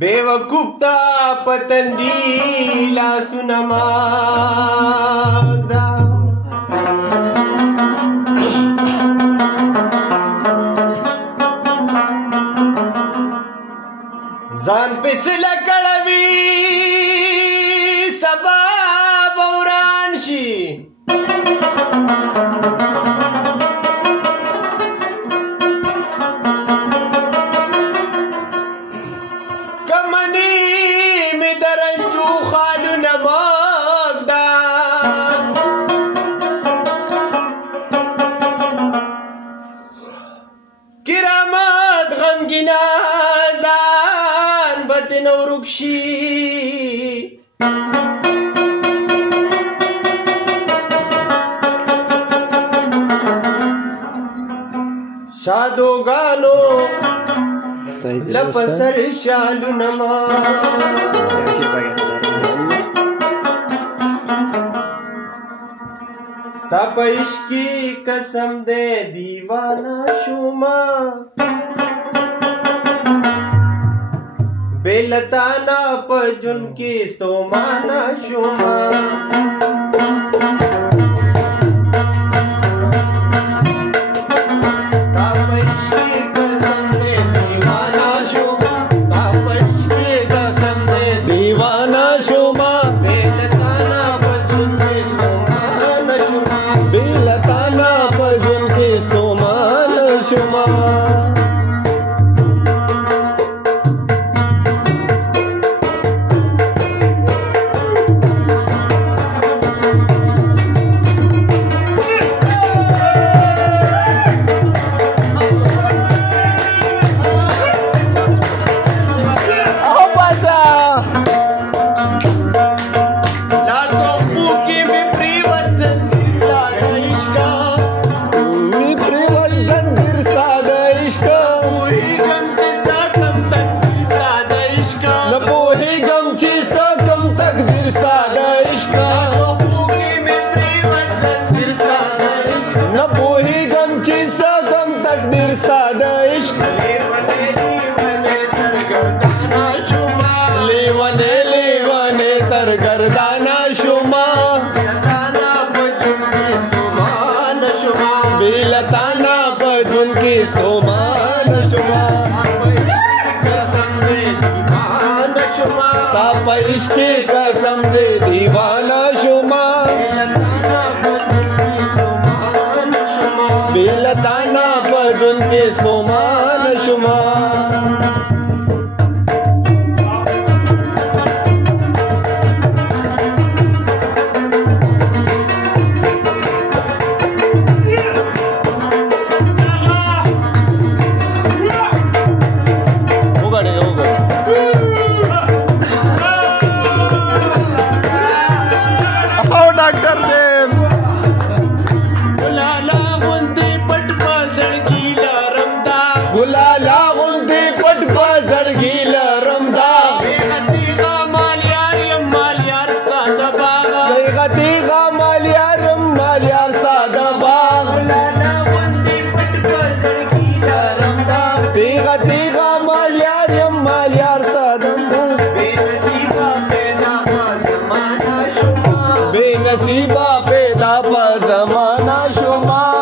बेवकूफ ता पतंदी लासुन मागदा ځان پسله کړوي سبا بوران شي کمنی می درنجو خالونه ماغدا کرامت غمگینا نورکشی شادوگانو لپسر شالو نما ستا پا عشقی قسم دے دیوانا شوما बेलताना पजुन की स्तोमाना शुमा तापश की कसम दे दीवाना शुमा तापश की कसम दे दीवाना शुमा बेलताना पजुन की स्तोमाना शुमा बेलताना पजुन की स्तोमाना शुमा सरगर्दाना शुमा बिलताना पजुन की स्तोमान शुमा कसम दे दीवाना शुमा तापश की कसम दे दीवाना शुमा बिलताना पजुन की स्तोमान शुमा नसीबा पैदा पा जमाना शुमा